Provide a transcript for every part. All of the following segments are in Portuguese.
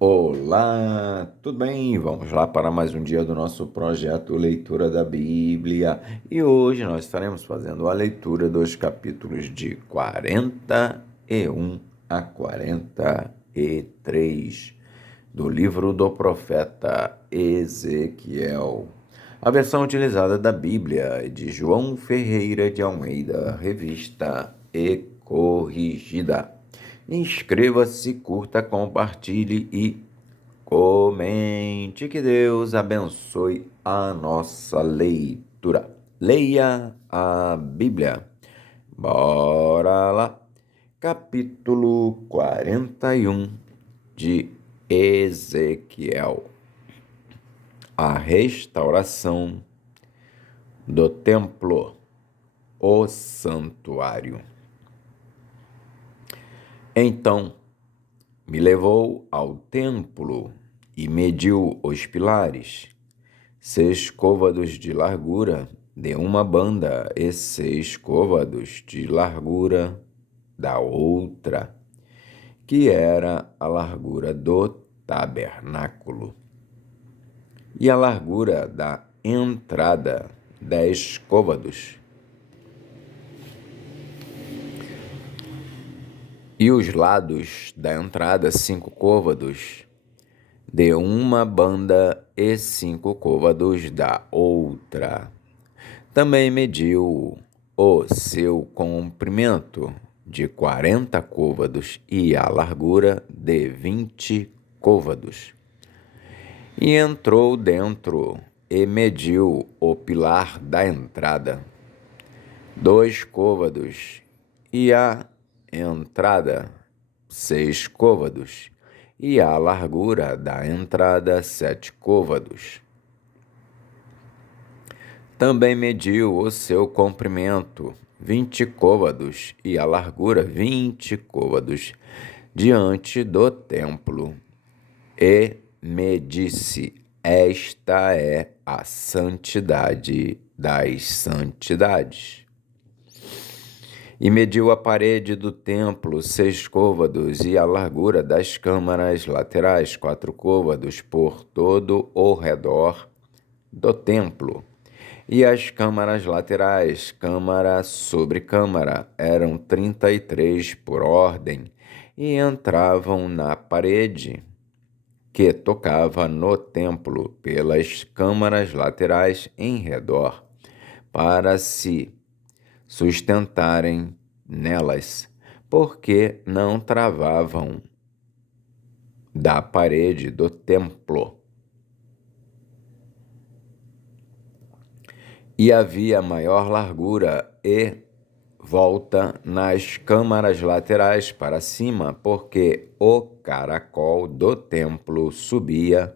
Olá, tudo bem? Vamos lá para mais um dia do nosso projeto Leitura da Bíblia. E hoje nós estaremos fazendo a leitura dos capítulos de 41 a 43 do livro do profeta Ezequiel. A versão utilizada da Bíblia é de João Ferreira de Almeida, revista e corrigida. Inscreva-se, curta, compartilhe e comente. Que Deus abençoe a nossa leitura. Leia a Bíblia. Bora lá. Capítulo 41 de Ezequiel. A restauração do templo, o santuário. Então me levou ao templo e mediu os pilares, 6 côvados de largura de uma banda e 6 côvados de largura da outra, que era a largura do tabernáculo. E a largura da entrada, 10 côvados. E os lados da entrada, 5 côvados de uma banda e 5 côvados da outra. Também mediu o seu comprimento de 40 côvados e a largura de 20 côvados. E entrou dentro e mediu o pilar da entrada, 2 côvados, e a entrada, 6 côvados, e a largura da entrada, 7 côvados. Também mediu o seu comprimento, 20 côvados, e a largura, 20 côvados, diante do templo. E me disse: esta é a santidade das santidades. E mediu a parede do templo, 6 côvados, e a largura das câmaras laterais, 4 côvados, por todo o redor do templo. E as câmaras laterais, câmara sobre câmara, eram 33 por ordem, e entravam na parede que tocava no templo pelas câmaras laterais em redor, para se sustentarem nelas, porque não travavam da parede do templo. E havia maior largura e volta nas câmaras laterais para cima, porque o caracol do templo subia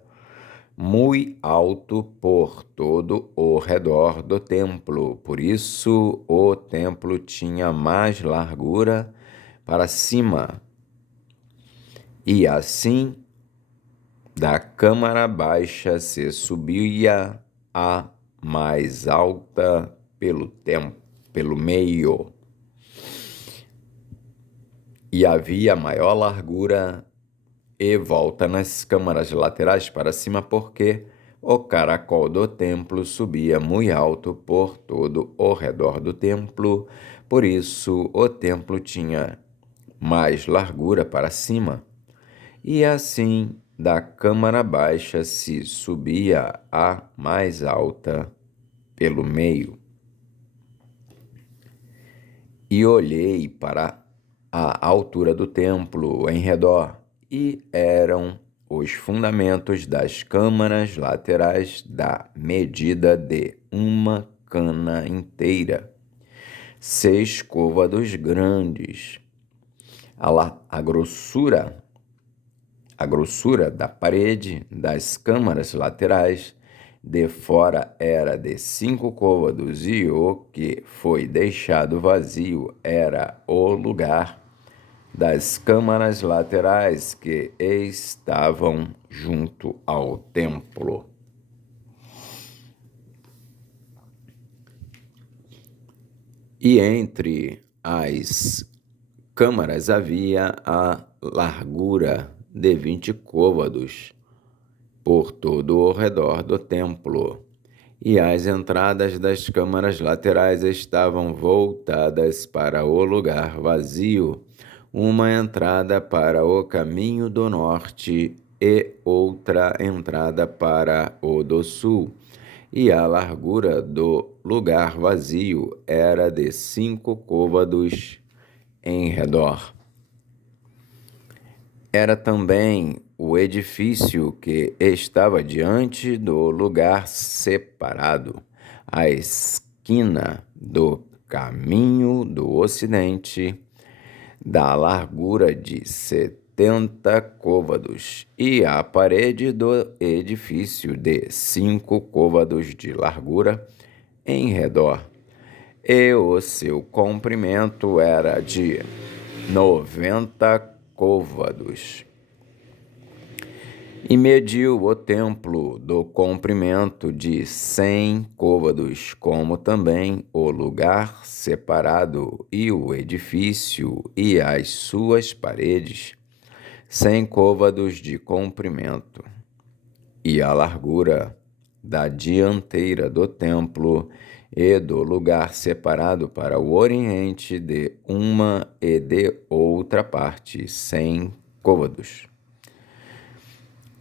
muito alto por todo o redor do templo. Por isso o templo tinha mais largura para cima. E assim, da câmara baixa se subia a mais alta pelo meio. E havia maior largura e volta nas câmaras laterais para cima, porque o caracol do templo subia muito alto por todo o redor do templo. Por isso o templo tinha mais largura para cima. E assim, da câmara baixa se subia a mais alta pelo meio. E olhei para a altura do templo em redor, e eram os fundamentos das câmaras laterais da medida de uma cana inteira, 6 côvados grandes. A grossura da parede das câmaras laterais de fora era de 5 côvados, e o que foi deixado vazio era o lugar das câmaras laterais que estavam junto ao templo. E entre as câmaras havia a largura de 20 côvados por todo o redor do templo, e as entradas das câmaras laterais estavam voltadas para o lugar vazio, uma entrada para o caminho do norte e outra entrada para o do sul, e a largura do lugar vazio era de 5 côvados em redor. Era também o edifício que estava diante do lugar separado, à esquina do caminho do ocidente, da largura de 70 côvados, e a parede do edifício de 5 côvados de largura em redor, e o seu comprimento era de 90 côvados. E mediu o templo do comprimento de 100 côvados, como também o lugar separado e o edifício e as suas paredes, 100 côvados de comprimento, e a largura da dianteira do templo e do lugar separado para o oriente de uma e de outra parte, 100 côvados.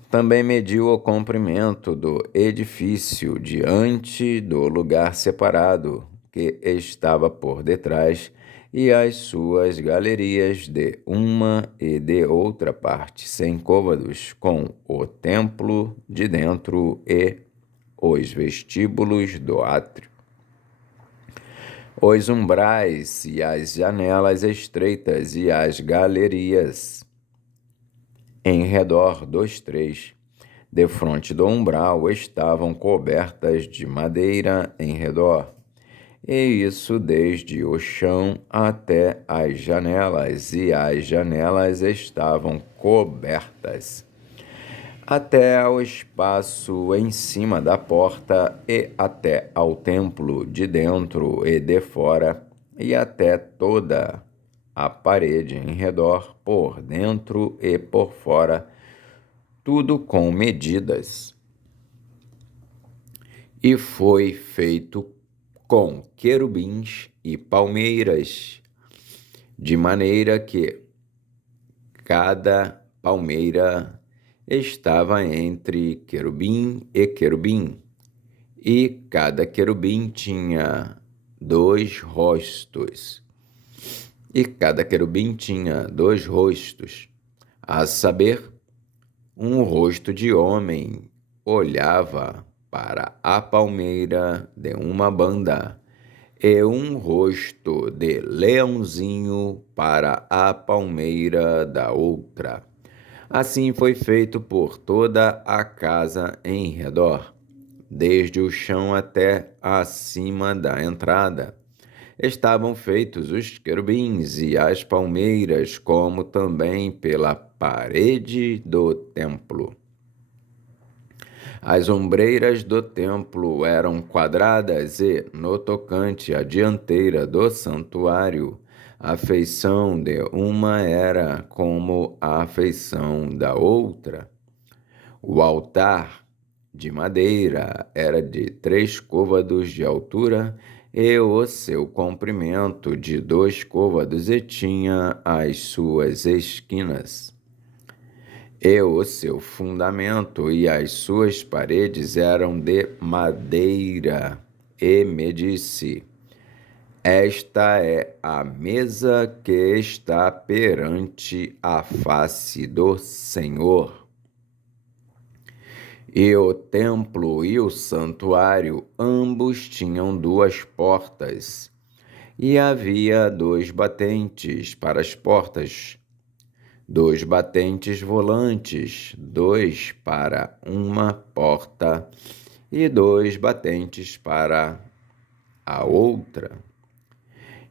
Também mediu o comprimento do edifício diante do lugar separado, que estava por detrás, e as suas galerias de uma e de outra parte, 100 côvados, com o templo de dentro e os vestíbulos do átrio, os umbrais e as janelas estreitas e as galerias em redor dos três. Defronte do umbral estavam cobertas de madeira em redor, e isso desde o chão até as janelas, e as janelas estavam cobertas até ao espaço em cima da porta, e até ao templo de dentro e de fora, e até toda a parede em redor, por dentro e por fora, tudo com medidas. E foi feito com querubins e palmeiras, de maneira que cada palmeira estava entre querubim, e cada querubim tinha 2 rostos, e cada querubim tinha 2 rostos, a saber, um rosto de homem olhava para a palmeira de uma banda, e um rosto de leãozinho para a palmeira da outra. Assim foi feito por toda a casa em redor, desde o chão até acima da entrada. Estavam feitos os querubins e as palmeiras, como também pela parede do templo. As ombreiras do templo eram quadradas e, no tocante à dianteira do santuário, a feição de uma era como a feição da outra. O altar de madeira era de 3 côvados de altura e o seu comprimento de 2 côvados, e tinha as suas esquinas. E o seu fundamento e as suas paredes eram de madeira. E me disse: esta é a mesa que está perante a face do Senhor. E o templo e o santuário, ambos tinham 2 portas, e havia 2 batentes para as portas, 2 batentes volantes, 2 para uma porta e 2 batentes para a outra.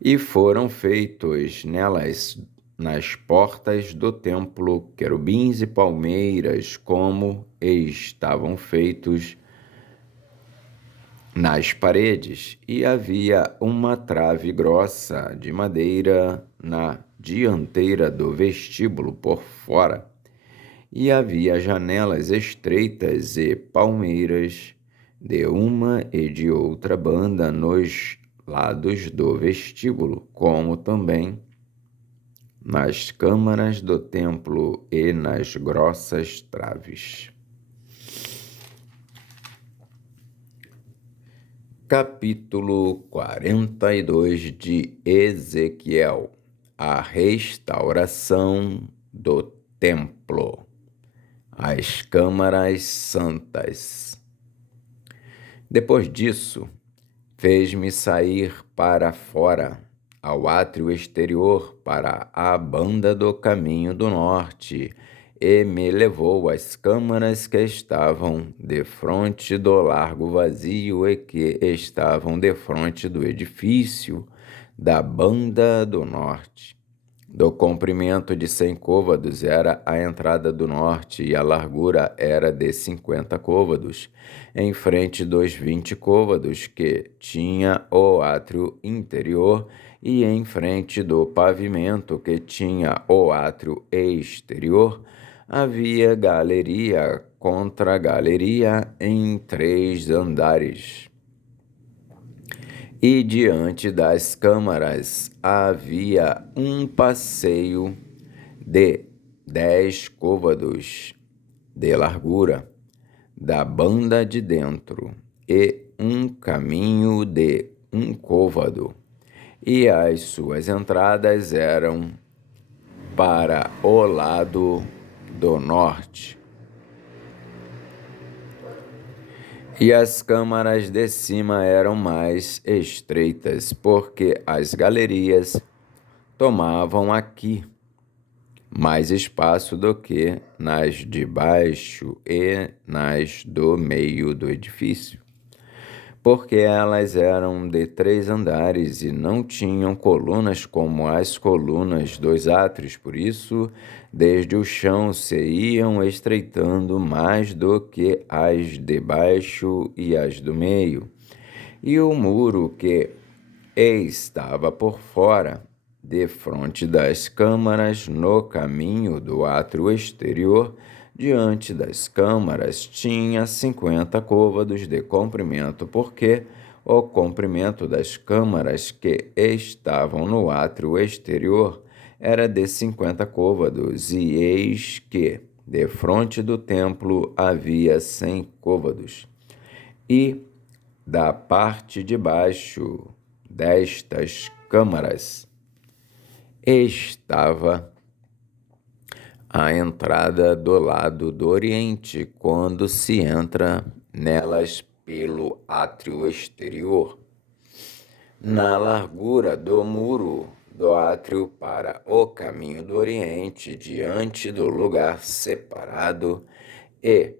E foram feitos nelas, nas portas do templo, querubins e palmeiras, como estavam feitos nas paredes, e havia uma trave grossa de madeira na dianteira do vestíbulo por fora, e havia janelas estreitas e palmeiras de uma e de outra banda nos lados do vestíbulo, como também nas câmaras do templo e nas grossas traves. Capítulo 42 de Ezequiel: a restauração do templo, as câmaras santas. Depois disso, fez-me sair para fora, ao átrio exterior, para a banda do caminho do norte, e me levou às câmaras que estavam defronte do largo vazio e que estavam defronte do edifício da banda do norte. Do comprimento de 100 côvados era a entrada do norte, e a largura era de 50 côvados, em frente dos 20 côvados que tinha o átrio interior, e em frente do pavimento que tinha o átrio exterior, havia galeria contra galeria em 3 andares. E diante das câmaras havia um passeio de 10 côvados de largura da banda de dentro, e um caminho de 1 côvado, e as suas entradas eram para o lado do norte. E as câmaras de cima eram mais estreitas, porque as galerias tomavam aqui mais espaço do que nas de baixo e nas do meio do edifício, porque elas eram de 3 andares e não tinham colunas como as colunas dos átrios, por isso, desde o chão se iam estreitando mais do que as de baixo e as do meio. E o muro que estava por fora, defronte das câmaras, no caminho do átrio exterior, diante das câmaras, tinha 50 côvados de comprimento, porque o comprimento das câmaras que estavam no átrio exterior era de 50 côvados, e eis que, defronte do templo, havia 100 côvados. E da parte de baixo destas câmaras estava a entrada do lado do oriente, quando se entra nelas pelo átrio exterior. Na largura do muro do átrio para o caminho do oriente, diante do lugar separado e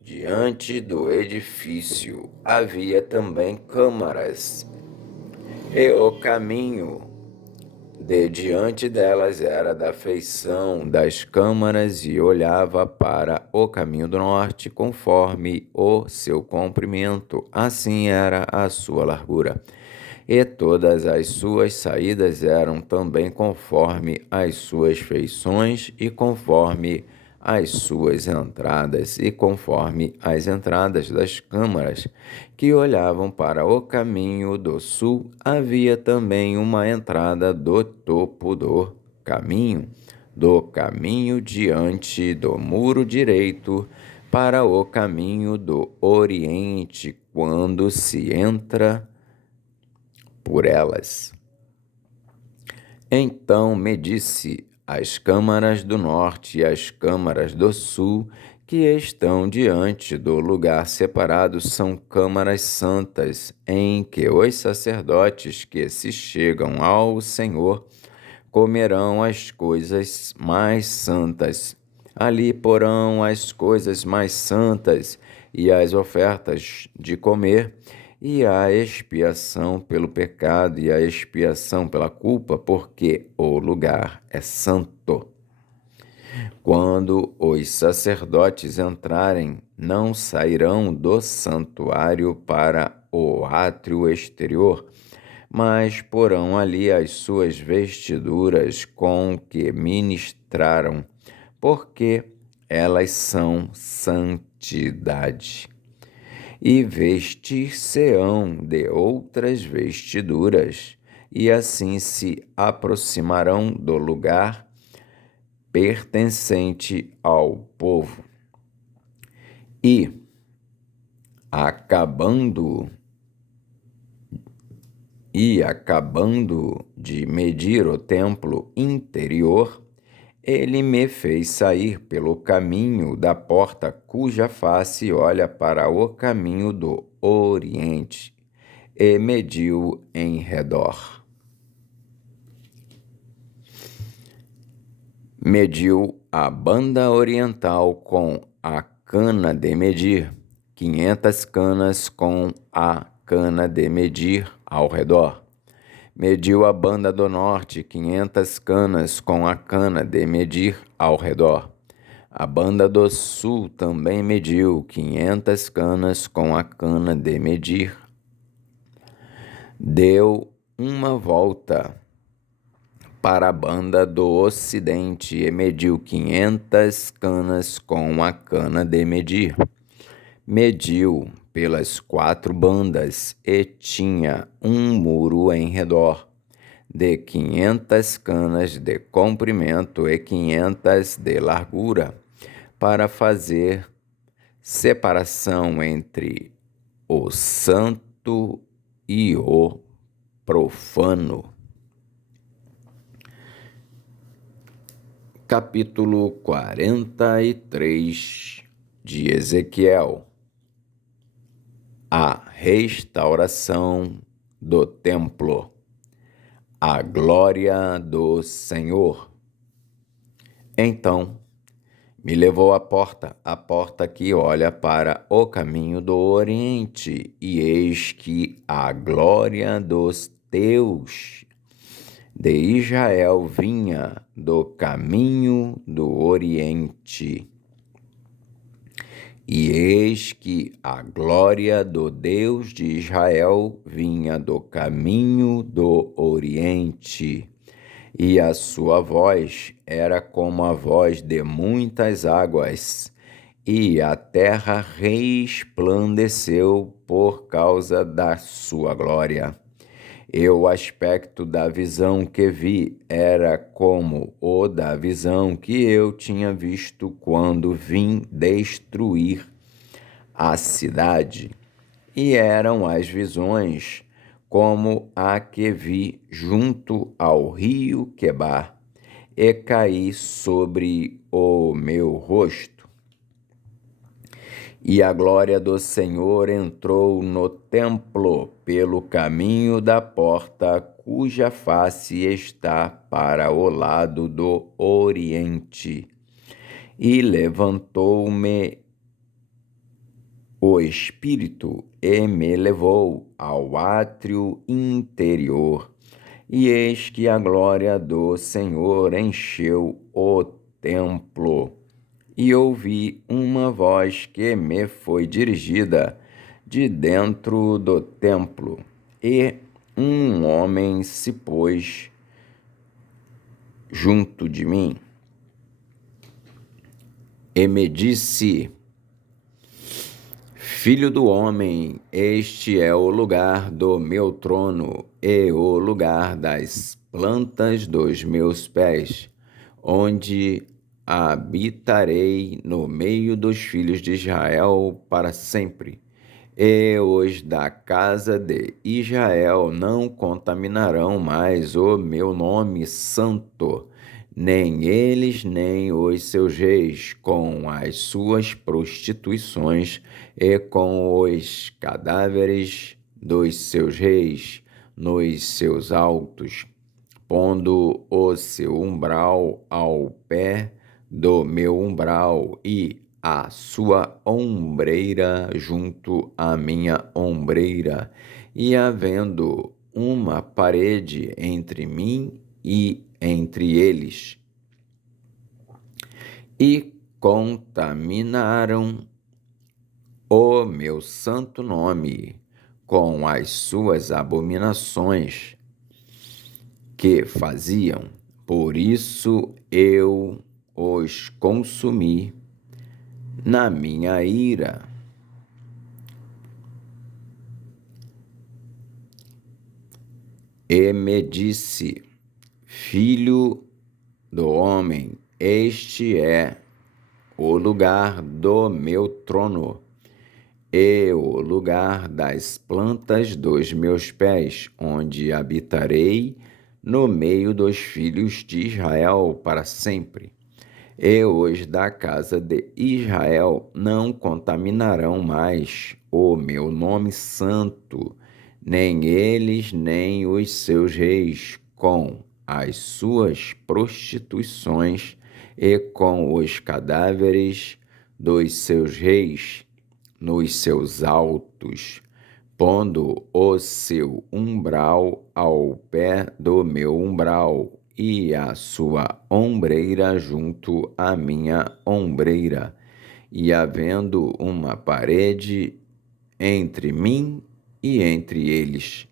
diante do edifício, havia também câmaras, e o caminho de diante delas era da feição das câmaras, e olhava para o caminho do norte, conforme o seu comprimento, assim era a sua largura. E todas as suas saídas eram também conforme as suas feições, e conforme as suas entradas, e conforme as entradas das câmaras que olhavam para o caminho do sul, havia também uma entrada do topo do caminho diante do muro direito, para o caminho do oriente, quando se entra por elas. Então me disse: as câmaras do norte e as câmaras do sul, que estão diante do lugar separado, são câmaras santas, em que os sacerdotes que se chegam ao Senhor comerão as coisas mais santas. Ali porão as coisas mais santas e as ofertas de comer, e a expiação pelo pecado e a expiação pela culpa, porque o lugar é santo. Quando os sacerdotes entrarem, não sairão do santuário para o átrio exterior, mas porão ali as suas vestiduras com que ministraram, porque elas são santidade. E vestir-se-ão de outras vestiduras, e assim se aproximarão do lugar pertencente ao povo. E, acabando de medir o templo interior, ele me fez sair pelo caminho da porta cuja face olha para o caminho do Oriente, e mediu em redor. Mediu a banda oriental com a cana de medir, 500 canas com a cana de medir ao redor. Mediu a banda do norte, 500 canas com a cana de medir ao redor. A banda do sul também mediu 500 canas com a cana de medir. Deu uma volta para a banda do ocidente e mediu 500 canas com a cana de medir. Mediu pelas 4 bandas e tinha um muro em redor, de 500 canas de comprimento e 500 de largura, para fazer separação entre o santo e o profano. Capítulo 43 de Ezequiel. A restauração do templo. A glória do Senhor. Então me levou à porta que olha para o caminho do Oriente, e eis que a glória dos Deus de Israel vinha do caminho do Oriente. E eis que a glória do Deus de Israel vinha do caminho do Oriente, e a sua voz era como a voz de muitas águas, e a terra resplandeceu por causa da sua glória. E o aspecto da visão que vi era como o da visão que eu tinha visto quando vim destruir a cidade. E eram as visões como a que vi junto ao rio Quebar, e caí sobre o meu rosto. E a glória do Senhor entrou no templo pelo caminho da porta, cuja face está para o lado do Oriente. E levantou-me o Espírito e me levou ao átrio interior. E eis que a glória do Senhor encheu o templo. E ouvi uma voz que me foi dirigida de dentro do templo, e um homem se pôs junto de mim e me disse: Filho do homem, este é o lugar do meu trono e o lugar das plantas dos meus pés, onde habitarei no meio dos filhos de Israel para sempre. E os da casa de Israel não contaminarão mais o meu nome santo, nem eles nem os seus reis, com as suas prostituições e com os cadáveres dos seus reis nos seus altos, pondo o seu umbral ao pé do meu umbral e a sua ombreira junto à minha ombreira, e havendo uma parede entre mim e entre eles. E contaminaram o meu santo nome com as suas abominações que faziam. Por isso eu os consumi na minha ira. E me disse: Filho do homem, este é o lugar do meu trono e o lugar das plantas dos meus pés, onde habitarei no meio dos filhos de Israel para sempre. E os da casa de Israel não contaminarão mais o meu nome santo, nem eles, nem os seus reis, com as suas prostituições e com os cadáveres dos seus reis nos seus altos, pondo o seu umbral ao pé do meu umbral e a sua ombreira junto à minha ombreira, e havendo uma parede entre mim e entre eles.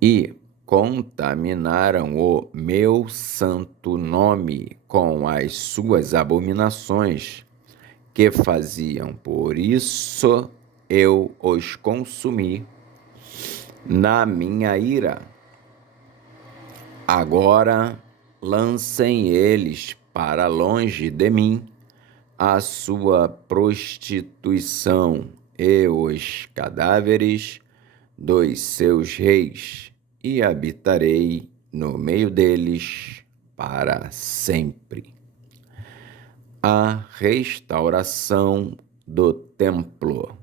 E contaminaram o meu santo nome com as suas abominações que faziam. Por isso eu os consumi na minha ira. Agora lancem eles para longe de mim a sua prostituição e os cadáveres dos seus reis, e habitarei no meio deles para sempre. A restauração do templo,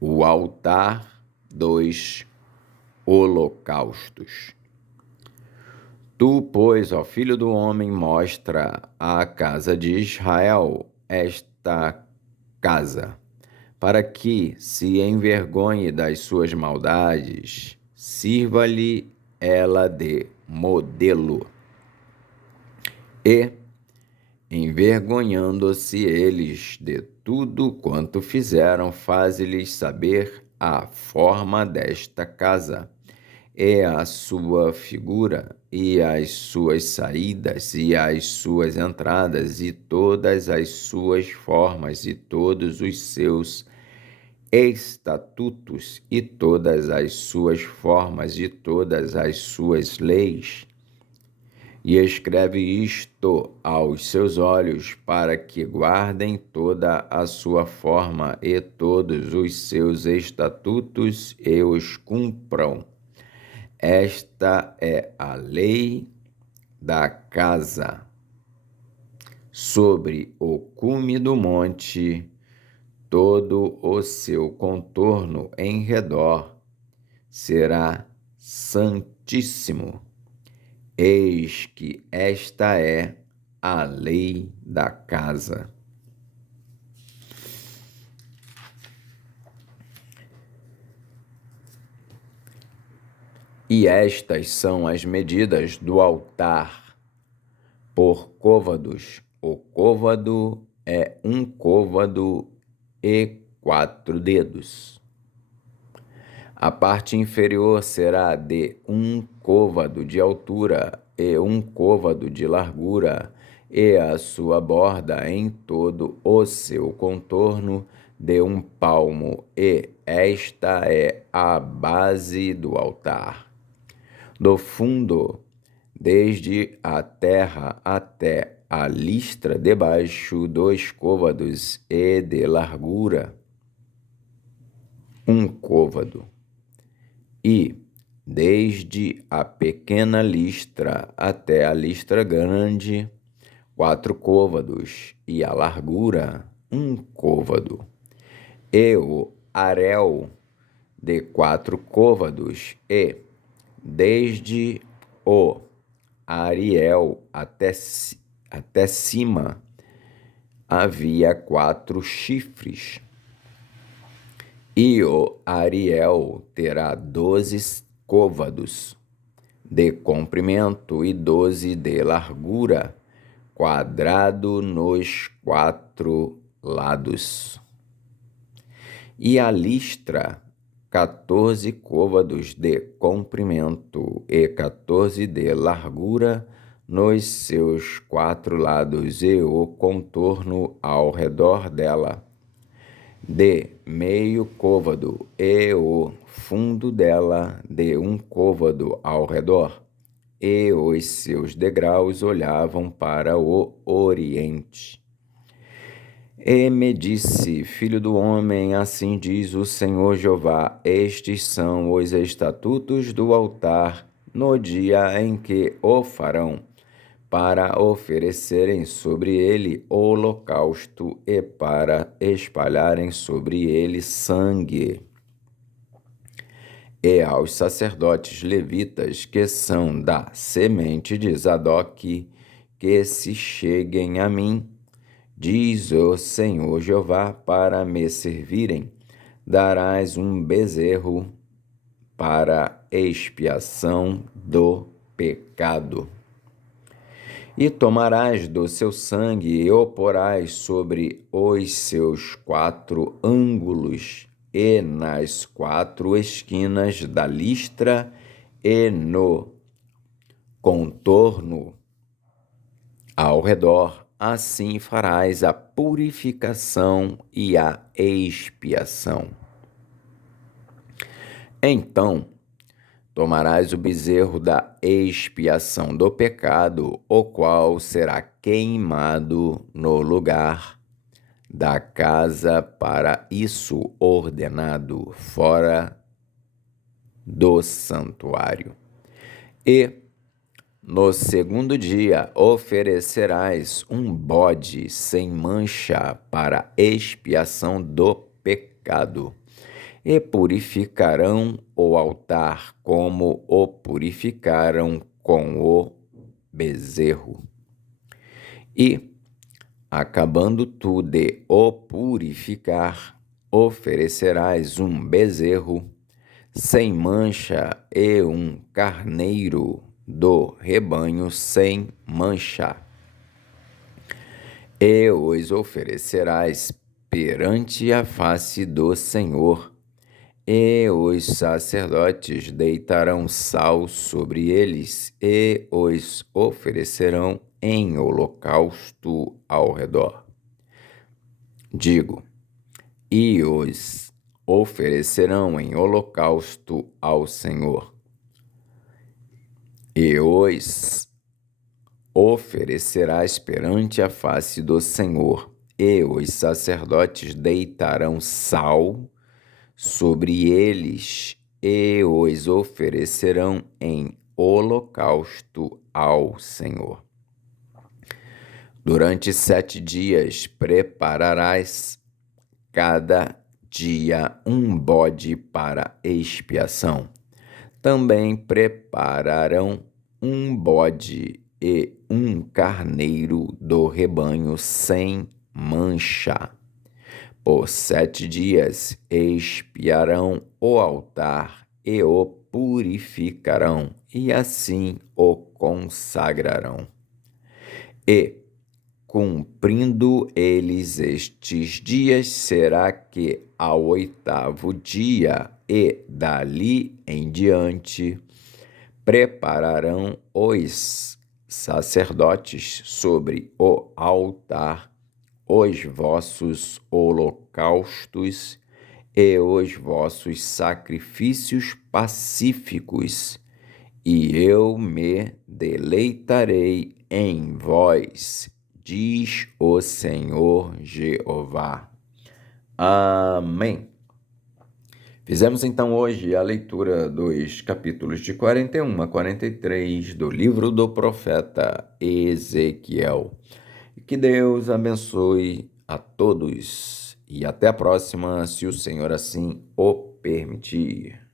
o altar dos holocaustos. Tu, pois, ó filho do homem, mostra à casa de Israel esta casa, para que se envergonhe das suas maldades, sirva-lhe ela de modelo. E, envergonhando-se eles de tudo quanto fizeram, faze-lhes saber a forma desta casa, e a sua figura, e as suas saídas, e as suas entradas, e todas as suas formas, e todos os seus estatutos, e todas as suas formas, e todas as suas leis. E escreve isto aos seus olhos, para que guardem toda a sua forma e todos os seus estatutos e os cumpram. Esta é a lei da casa. Sobre o cume do monte, todo o seu contorno em redor será santíssimo. Eis que esta é a lei da casa. E estas são as medidas do altar por côvados. O côvado é 1 côvado e 4 dedos. A parte inferior será de 1 côvado de altura e 1 côvado de largura, e a sua borda em todo o seu contorno de 1 palmo, e esta é a base do altar. Do fundo, desde a terra até a listra debaixo, 2 côvados, e de largura 1 côvado. E, desde a pequena listra até a listra grande, 4 côvados, e a largura 1 côvado. E o aréu de 4 côvados, e, desde o ariel até cima, havia 4 chifres. E o ariel terá 12 côvados de comprimento e 12 de largura, quadrado nos 4 lados. E a listra, 14 côvados de comprimento e 14 de largura nos seus 4 lados e o contorno ao redor dela, de meio côvado, e o fundo dela de 1 côvado ao redor, e os seus degraus olhavam para o oriente. E me disse: Filho do homem, assim diz o Senhor Jeová, estes são os estatutos do altar no dia em que o farão, para oferecerem sobre ele holocausto e para espalharem sobre ele sangue. E aos sacerdotes levitas, que são da semente de Zadoque, que se cheguem a mim, diz o Senhor Jeová, para me servirem, darás um bezerro para expiação do pecado. E tomarás do seu sangue e o porás sobre os seus 4 ângulos e nas 4 esquinas da listra e no contorno ao redor. Assim farás a purificação e a expiação. Então tomarás o bezerro da expiação do pecado, o qual será queimado no lugar da casa para isso ordenado, fora do santuário. E no segundo dia oferecerás um bode sem mancha para expiação do pecado. E purificarão o altar como o purificaram com o bezerro. E, acabando tu de o purificar, oferecerás um bezerro sem mancha e um carneiro do rebanho sem mancha. E os oferecerás perante a face do Senhor. E os sacerdotes deitarão sal sobre eles e os oferecerão em holocausto ao redor. Digo, e os oferecerão em holocausto ao Senhor. E os oferecerás perante a face do Senhor. E os sacerdotes deitarão sal sobre eles e os oferecerão em holocausto ao Senhor. Durante 7 dias prepararás cada dia um bode para expiação. Também prepararão um bode e um carneiro do rebanho sem mancha. Por 7 dias expiarão o altar e o purificarão, e assim o consagrarão. E, cumprindo eles estes dias, será que ao 8º dia e dali em diante prepararão os sacerdotes sobre o altar os vossos holocaustos e os vossos sacrifícios pacíficos, e eu me deleitarei em vós, diz o Senhor Jeová. Amém. Fizemos então hoje a leitura dos capítulos de 41 a 43 do livro do profeta Ezequiel. Que Deus abençoe a todos e até a próxima, se o Senhor assim o permitir.